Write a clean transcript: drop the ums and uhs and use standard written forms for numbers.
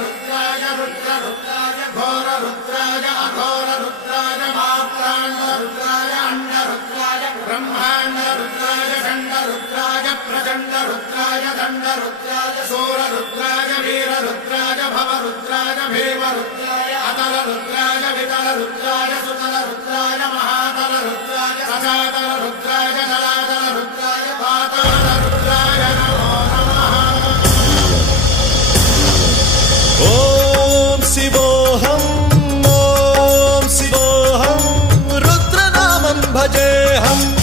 रुद्राय रुद्राय घोर रुद्राय अघोर रुद्राय मात्राण्ड रुद्राय अंड रुद्राय ब्रह्मांड रुद्राय चंड रुद्राय प्रचंड रुद्राय दंड रुद्राय सूर रुद्राय वीर रुद्राय भव रुद्राय भीम रुद्राय अतल रुद्राय वितल रुद्राय सुतल रुद्राय महातल रुद्राय सजातल रुद्राय जलातल रुद्राय पाताल रुद्राय नमो नमः। ओम शिवोऽहं रुद्रनामं भजेऽहम्।